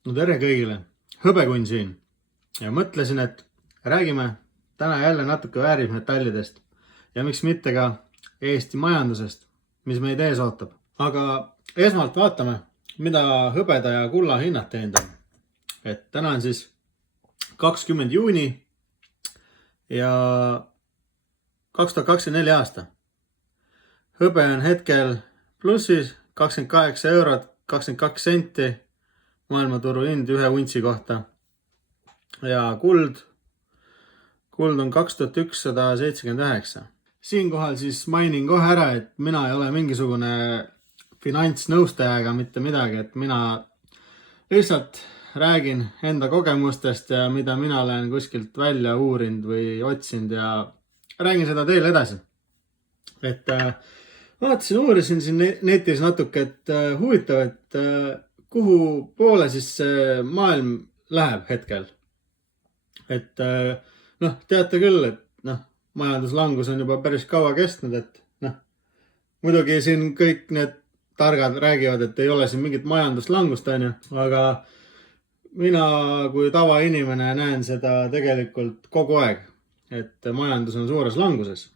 No tere kõigile, Hõbekunn siin ja mõtlesin, et räägime täna jälle natuke väärismetallidest ja miks mitte ka Eesti majandusest, mis meid ees ootab. Aga esmalt vaatame, mida hõbeda ja kulla hinnad teinud on. Et täna on siis 20. juuni ja 2024 aasta. Hõbe on hetkel plussis 28 eurot 22 senti maailmaturu hind ühe untsi kohta. Ja kuld on 2179. Siinkohal siis mainin kohe ära, et mina ei ole mingisugune finantsnõustaja ega mitte midagi, et mina lihtsalt räägin enda kogemustest ja mida mina olen kuskilt välja uurinud või otsinud ja räägin seda teile edasi. Et vaatasin, uurisin siin netis natuke, et huvitav, et kuhu poole siis maailm läheb hetkel. Et teate küll, et majanduslangus on juba päris kaua kestnud, et muidugi siin kõik need targad räägivad, et ei ole siin mingit majanduslangust, aga mina kui tavainimene näen seda tegelikult kogu aeg, et majandus on suures languses.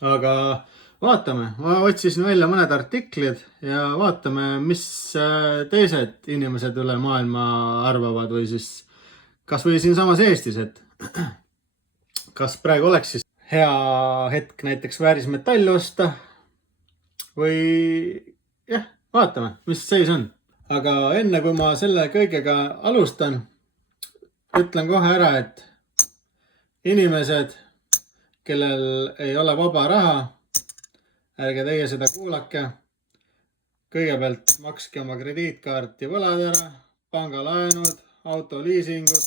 Aga vaatame, ma otsisin välja mõned artiklid ja vaatame, mis teised inimesed üle maailma arvavad või siis kas või siinsamas Eestis, et kas praegu oleks siis hea hetk näiteks väärismetalli osta või jah, vaatame, mis seis on. Aga enne kui ma selle kõigega alustan, ütlen kohe ära, et inimesed, kellel ei ole vaba raha, ärge teie seda kuulake. Kõigepealt makske oma krediitkaarti võlad ära, pangalaenud, autoliisingud,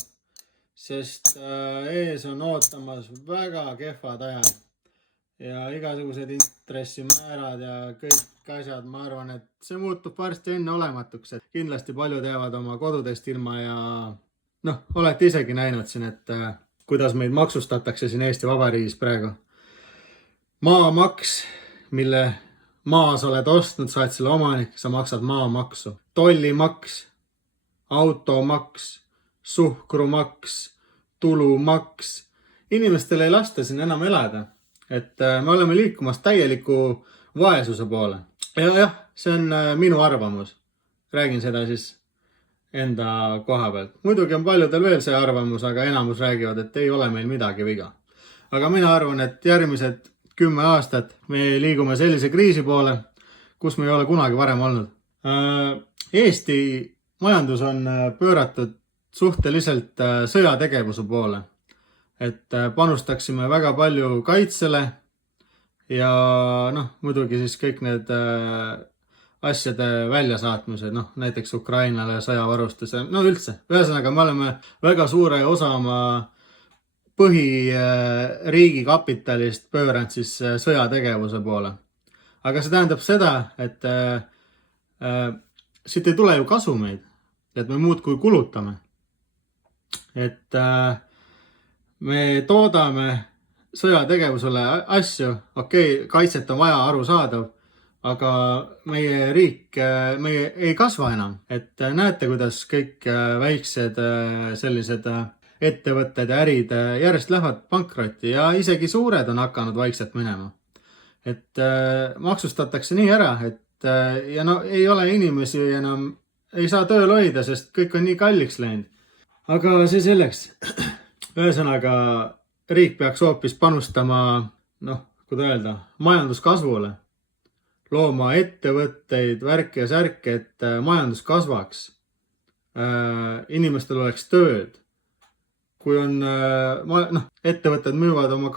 sest ees on ootamas väga kehvad ajad ja igasugused intressimäärad ja kõik asjad. Ma arvan, et see muutub varsti enneolematuks, et kindlasti paljud jäävad oma kodudest ilma ja olete isegi näinud siin, et kuidas meid maksustatakse siin Eesti Vabariigis praegu. Maamaks, mille maa sa oled ostnud, sa oled selle omanik, sa maksad maamaksu. Tollimaks, automaks, suhkrumaks, tulumaks. Inimestel ei lasta siin enam elada. Et me oleme liikumas täieliku vaesuse poole. Ja, see on minu arvamus. Räägin seda siis enda koha pealt. Muidugi on paljudel veel see arvamus, aga enamus räägivad, et ei ole meil midagi viga. Aga mina arvan, et järgmised 10 aastat me liigume sellise kriisi poole, kus me ei ole kunagi varem olnud. Eesti majandus on pööratud suhteliselt sõjategevuse poole. Et panustaksime väga palju kaitsele ja muidugi siis kõik need asjade väljasaatmised, näiteks Ukrainale sõjavarustuse, üldse. Ühesõnaga, me oleme väga suure osa oma põhiriigi kapitalist pööranud siis sõjategevuse poole. Aga see tähendab seda, et siit ei tule ju kasumeid, et me muudkui kulutame. Et me toodame sõjategevusele asju, okei, kaitset on vaja, arusaadav, aga meie riik ei kasva enam. Et näete, kuidas kõik väiksed sellised ettevõtted ja ärid järjest lähevad pankrotti ja isegi suured on hakanud vaikselt minema. Et maksustatakse nii ära, et ei ole inimesi enam, ei saa tööl hoida, sest kõik on nii kalliks läinud. Aga see selleks. Ühesõnaga, riik peaks hoopis panustama, kuidas öelda, majanduskasvule. Looma ettevõtteid, värke ja särke, et majandus kasvaks. Inimestel oleks tööd. Kui on, ettevõtted müüvad oma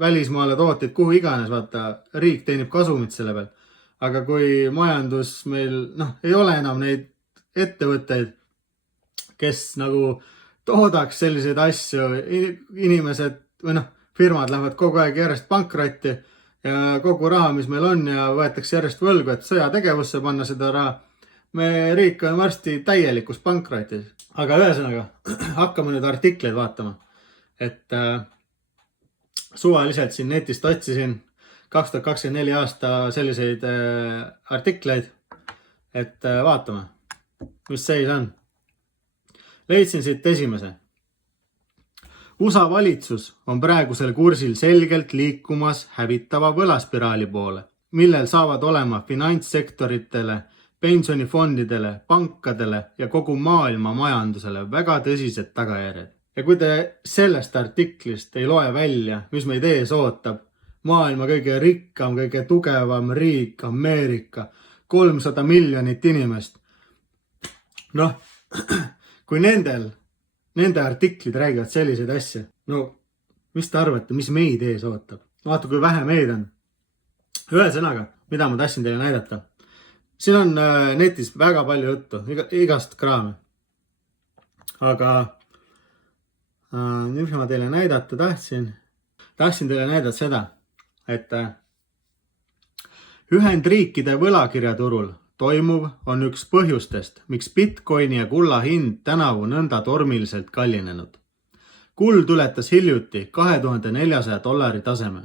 välismaale tooteid kuhu iganes, vaata, riik teenib kasumit selle peal. Aga kui majandus meil, ei ole enam neid ettevõtteid, kes nagu toodaks selliseid asju, inimesed või firmad lähevad kogu aeg järjest pankrotti ja kogu raha, mis meil on ja võetakse järjest võlgu, et sõjategevusse panna seda raha. Me riik on varsti täielikus pankrotis. Aga ühesõnaga, hakkame nüüd artikleid vaatama. Et suvaliselt siin netist otsisin 2024 aasta selliseid artikleid, et vaatame, mis seis on. Leidsin siit esimese. USA valitsus on praegusel kursil selgelt liikumas hävitava võlaspiraali poole, millel saavad olema finantssektoritele, pensionifondidele, pankadele ja kogu maailma majandusele väga tõsised tagajärjed. Ja kui te sellest artiklist ei loe välja, mis meid ees ootab, maailma kõige rikkam, kõige tugevam riik, Ameerika, 300 miljonit inimest. Noh, kui nende artiklid räägivad selliseid asju, no mis te arvate, mis meid ees ootab? Vaata, kui vähe meid on. Ühesõnaga, mida ma tahtsin teile näidata. Siin on netis väga palju juttu, igast kraami. Aga mis ma teile näidata tahtsin? Tahtsin teile näidata seda, et Ühendriikide võlakirjaturul toimuv on üks põhjustest, miks Bitcoini ja kulla hind tänavu nõnda tormiliselt kallinenud. Kuld ületas hiljuti $2400 taseme,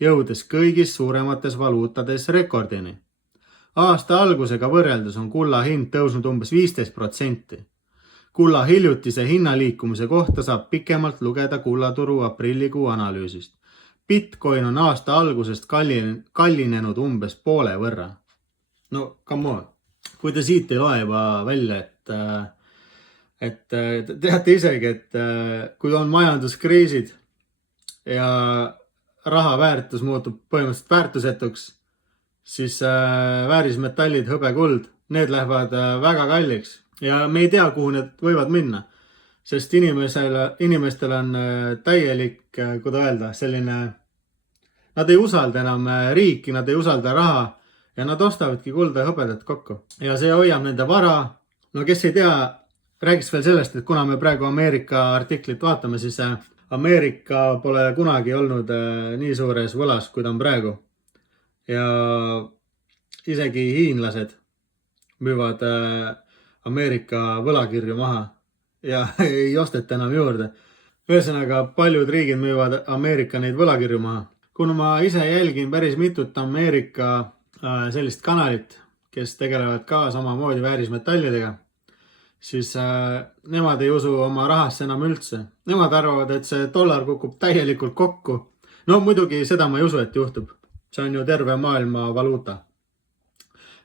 jõudes kõigis suuremates valuutades rekordini. Aasta algusega võrreldes on kulla hind tõusnud umbes 15%. Kulla hiljutise hinnaliikumise kohta saab pikemalt lugeda kullaturu aprillikuu analüüsist. Bitcoin on aasta algusest kallinenud umbes poole võrra. No, come on. Kui te siit ei loe juba välja, et teate isegi, et kui on majanduskriisid ja raha väärtus muutub põhimõtteliselt väärtusetuks, siis väärismetallid, hõbe, kuld, need lähevad väga kalliks. Ja me ei tea, kuhu need võivad minna, sest inimestel on täielik, kuidas öelda, selline, nad ei usalda enam riiki, nad ei usalda raha ja nad ostavadki kulda ja hõbedat kokku. Ja see hoiab nende vara. No kes ei tea, räägiks veel sellest, et kuna me praegu Ameerika artiklit vaatame, siis Ameerika pole kunagi olnud nii suures võlas, kui ta on praegu. Ja isegi hiinlased müüvad Ameerika võlakirju maha ja ei osteta enam juurde. Ühesõnaga, paljud riigid müüvad Ameerika neid võlakirju maha. Kuna ma ise jälgin päris mitut Ameerika sellist kanalit, kes tegelevad ka samamoodi väärismetallidega, siis nemad ei usu oma rahasse enam üldse. Nemad arvavad, et see dollar kukub täielikult kokku. No muidugi seda ma ei usu, et juhtub. See on ju terve maailma valuuta.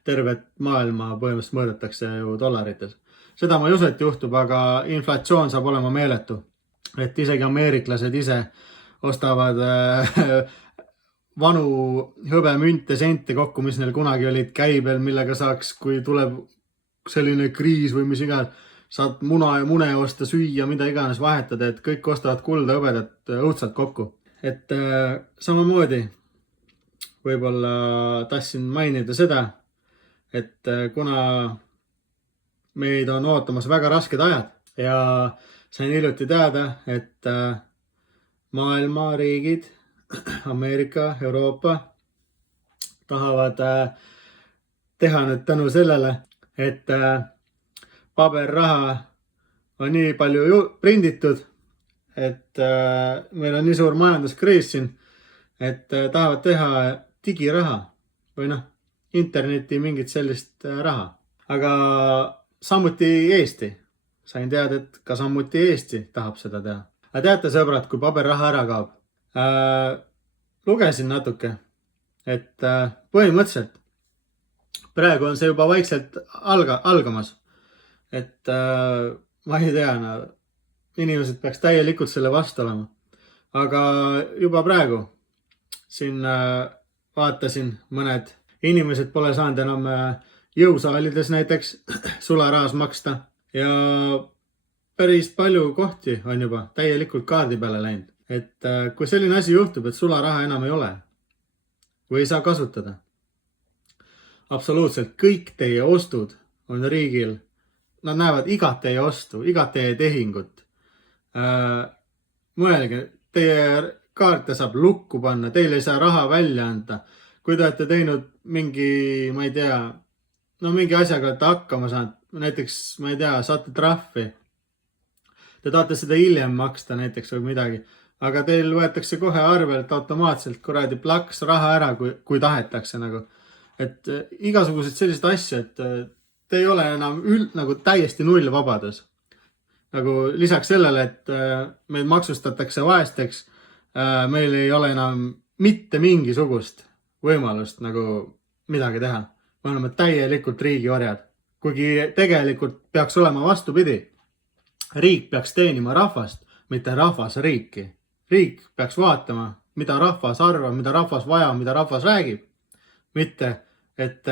Tervet maailma põhimõtteliselt mõõdetakse ju dollarites. Seda ma ei usu, et juhtub, aga inflatsioon saab olema meeletu. Et isegi ameeriklased ise ostavad vanu hõbemünte, sente kokku, mis neil kunagi olid käibel, millega saaks, kui tuleb selline kriis või mis iganes, saad muna ja mune osta, süüa, mida iganes vahetada, et kõik ostavad kulda, hõbedat õudselt kokku. Et samamoodi võib-olla tahtsin mainida seda, et kuna meid on ootamas väga rasked ajad ja sain hiljuti teada, et maailma riigid, Ameerika, Euroopa tahavad teha nüüd tänu sellele, et paberraha on nii palju prinditud, et meil on nii suur majanduskriis siin, et tahavad teha digiraha või interneti mingit sellist raha. Aga samuti Eesti. Sain teada, et ka samuti Eesti tahab seda teha. Aga teate, sõbrad, kui paberraha ära kaob? Lugesin natuke, et põhimõtteliselt praegu on see juba vaikselt algamas. Et ma ei tea, inimesed peaks täielikult selle vastu olema. Aga juba praegu siin vaatasin, mõned inimesed pole saanud enam jõusaalides näiteks sularahas maksta ja päris palju kohti on juba täielikult kaardi peale läinud. Et kui selline asi juhtub, et sularaha enam ei ole või ei saa kasutada, absoluutselt kõik teie ostud on riigil, nad näevad igat teie ostu, igat teie tehingut. Mõelge, teie kaarte saab lukku panna, teil ei saa raha välja anda. Kui te olete teinud mingi, ma ei tea, mingi asjaga olete hakkama saanud, näiteks, ma ei tea, saate trahvi. Te tahate seda hiljem maksta näiteks või midagi. Aga teil võetakse kohe arvelt automaatselt kuradi plaks raha ära, kui tahetakse Et igasugused sellised asjad, et te ei ole enam täiesti null vabadus. nagu lisaks sellele, et meid maksustatakse vaesteks, meil ei ole enam mitte mingisugust võimalust nagu midagi teha. Me oleme täielikult riigiorjad. Kuigi tegelikult peaks olema vastupidi. Riik peaks teenima rahvast, mitte rahvas riiki. Riik peaks vaatama, mida rahvas arvab, mida rahvas vajab, mida rahvas räägib. Mitte, et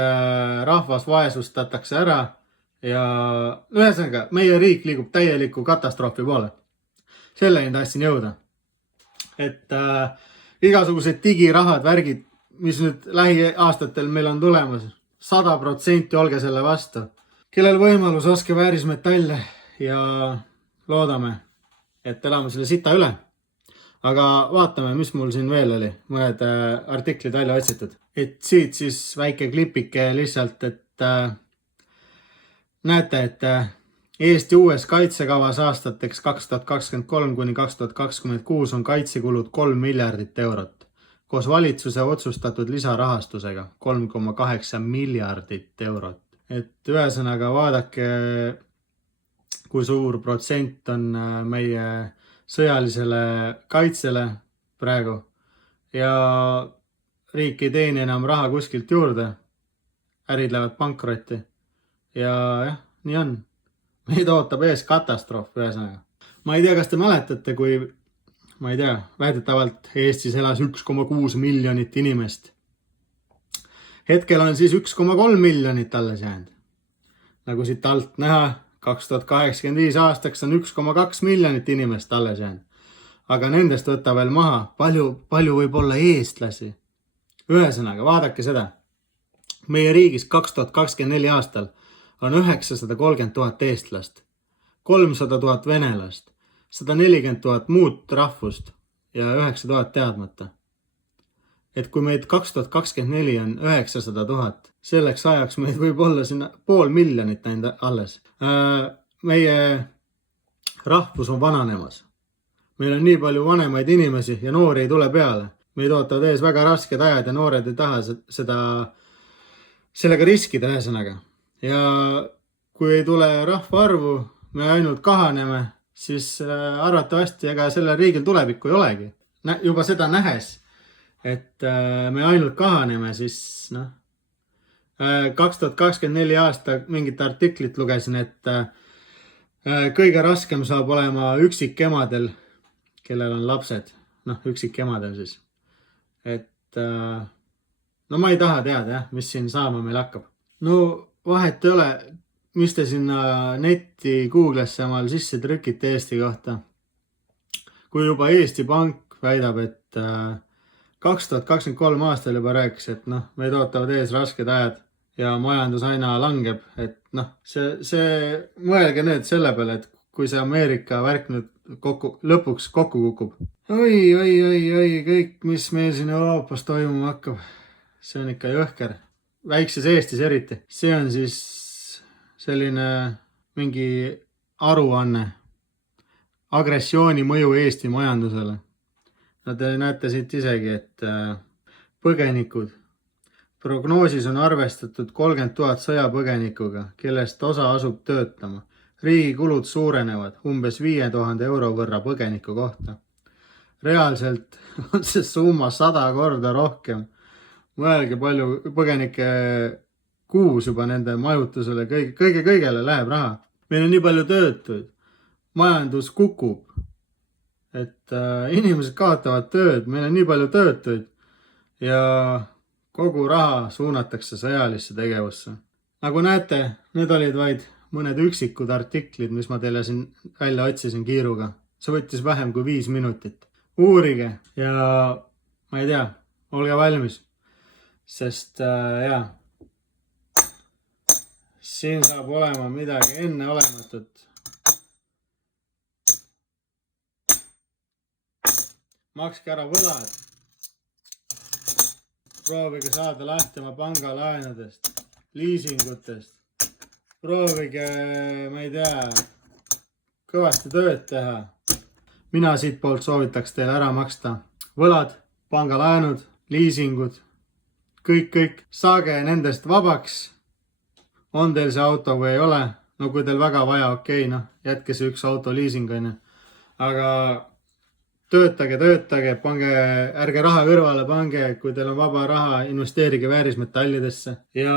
rahvas vaesustatakse ära ja ühesõnaga, meie riik liigub täieliku katastroofi poole. Selleni tahtsin jõuda. Et igasugused digirahad, värgid, mis nüüd lähiaastatel meil on tulemas, 100% olge selle vastu. Kellel võimalus, oske väärismetalle ja loodame, et elame selle sita üle. Aga vaatame, mis mul siin veel oli. Mõned artiklid välja otsitud. Et siit siis väike klipike lihtsalt, et näete, et Eesti uues kaitsekavas aastateks 2023 kuni 2026 on kaitsekulud 3 miljardit eurot. Koos valitsuse otsustatud lisarahastusega 3,8 miljardit eurot. Et ühesõnaga vaadake, kui suur protsent on meie sõjalisele kaitsele praegu ja riik ei teeni enam raha kuskilt juurde. Ärid lähevad pankrotti ja jah, nii on. Meid ootab ees katastroof ühesõnaga. Ma ei tea, kas te mäletate, kui ma ei tea, väidetavalt Eestis elas 1,6 miljonit inimest. Hetkel on siis 1,3 miljonit alles jäänud. Nagu siit alt näha, 2085 aastaks on 1,2 miljonit inimest alles jäänud. Aga nendest võtta veel maha, palju võib olla eestlasi. Ühesõnaga, vaadake seda. Meie riigis 2024 aastal on 930 000 eestlast, 300 000 venelast, 140 000 muud rahvust ja 9 000 teadmata. Et kui meid 2024 on 900 000, selleks ajaks meid võib olla sinna 500 000 nende alles. Meie rahvus on vananemas. Meil on nii palju vanemaid inimesi ja noori ei tule peale. Meid ootavad ees väga rasked ajad ja noored ei taha sellega riskida ühesõnaga. Ja kui ei tule rahvaarvu, me ainult kahaneme, siis arvatavasti ega sellel riigil tulevikku ei olegi. Juba seda nähes, et me ainult kahaneme, siis 2024 aasta mingit artiklit lugesin, et kõige raskem saab olema üksikemadel, kellel on lapsed. Üksikemadel siis. Et ma ei taha teada, mis siin saama meil hakkab. Vahet ei ole, mis te sinna netti Google'sse omal sisse trükite Eesti kohta. Kui juba Eesti Pank väidab, et 2023 aastal juba rääkis, et meid ootavad ees rasked ajad ja majandus aina langeb, et mõelge nüüd selle peale, et kui see Ameerika värk nüüd lõpuks kokku kukub. Oi, kõik, mis meil siin Euroopas toimuma hakkab, see on ikka jõhker. Väikses Eestis eriti. See on siis selline mingi aruanne. Agressiooni mõju Eesti majandusele. Te näete siit isegi, et põgenikud. Prognoosis on arvestatud 30 000 sõjapõgenikuga, kellest osa asub töötama. Riigi kulud suurenevad umbes 5000 euro võrra põgeniku kohta. Reaalselt on see summa 100 korda rohkem. Mõelge palju põgenike kuus juba nende majutusele, kõigele läheb raha. Meil on nii palju töötuid, majandus kukub, et inimesed kaotavad tööd, meil on nii palju töötuid ja kogu raha suunatakse sõjalisse tegevusse. Nagu näete, need olid vaid mõned üksikud artiklid, mis ma teile siin välja otsisin kiiruga. See võttis vähem kui 5 minutit. Uurige ja ma ei tea, olge valmis. Sest siin saab olema midagi enneolematut. Makske ära võlad. Proovige saada lahti oma pangalaenudest, liisingutest. Proovige, ma ei tea, kõvasti tööd teha. Mina siit poolt soovitaks teile ära maksta võlad, pangalaenud, liisingud. Kõik. Saage nendest vabaks. On teil see auto või ei ole? no kui teil väga vaja, okei, noh, jätke see üks auto liising, on ju. Aga töötage, pange, ärge raha kõrvale pange, kui teil on vaba raha, investeerige väärismetallidesse. Ja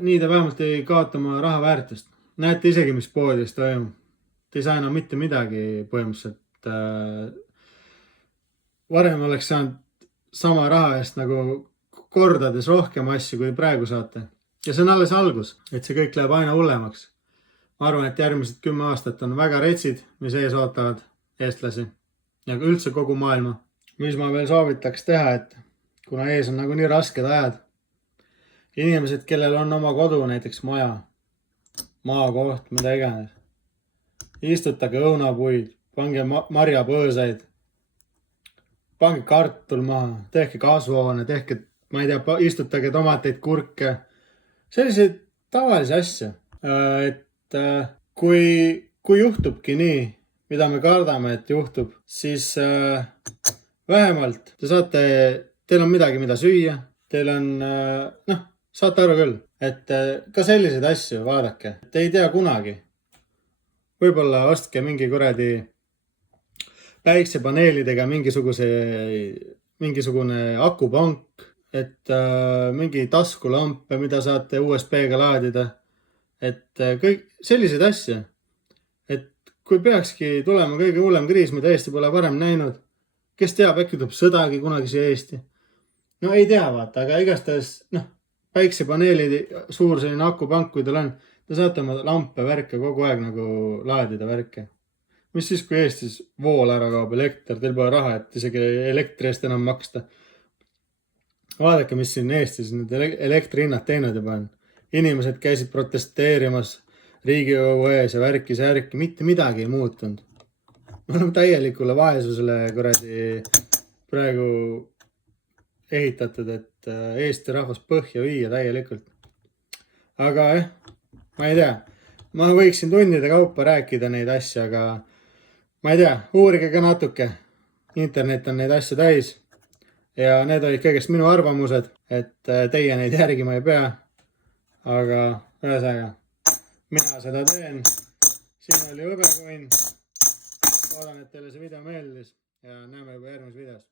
nii te vähemalt ei kaota oma raha väärtust. Näete isegi, mis poodides toimub. Te ei saa enam mitte midagi põhimõtteliselt. Varem oleks saanud sama raha eest nagu kordades rohkem asju, kui praegu saate. Ja see on alles algus, et see kõik läheb aina hullemaks. Ma arvan, et järgmised 10 aastat on väga retsid, mis ees ootavad eestlasi ja üldse kogu maailma. Mis ma veel soovitaks teha, et kuna ees on nagu nii rasked ajad, inimesed, kellel on oma kodu, näiteks maja, maakoht, mida iganes, istutage õunapuid, pange marjapõõsaid, pange kartul maha, tehke kasvuhoone, tehke, ma ei tea, istutage tomateid, kurke, selliseid tavalisi asju. Et kui juhtubki nii, mida me kardame, et juhtub, siis vähemalt te saate, teil on midagi, mida süüa, teil on, noh, saate aru küll, et ka selliseid asju vaadake, te ei tea kunagi. Võib-olla ostke mingi kuradi päiksepaneelidega mingisugune akupank, et mingi taskulampe, mida saate USB-ga laadida, et kõik selliseid asju, et kui peakski tulema kõige hullem kriis, mida Eesti pole varem näinud, kes teab, äkki tuleb sõdagi kunagi siia Eesti. No ei tea, vaata, aga igastahes, noh, päiksepaneeli suur selline akupank, kui teil on, te saate oma lampe, värke kogu aeg nagu laadida värke. Mis siis, kui Eestis vool ära kaob elekter, teil pole raha, et isegi elektri eest enam maksta. Vaadake, mis siin Eestis need elektrihinnad teinud juba on. Inimesed käisid protesteerimas Riigikogu ees ja värki, mitte midagi ei muutunud. Me oleme täielikule vaesusele kuradi praegu ehitatud, et Eesti rahvas põhja viia täielikult. Aga ma ei tea, ma võiksin tundide kaupa rääkida neid asju, aga ma ei tea, uurige ka natuke. Internet on neid asju täis ja need olid kõigest minu arvamused, et teie neid järgima ei pea. Aga ühesõnaga, mina seda teen. Siin oli Hõbekunn. Loodan, et teile see video meeldis ja näeme juba järgmises videos.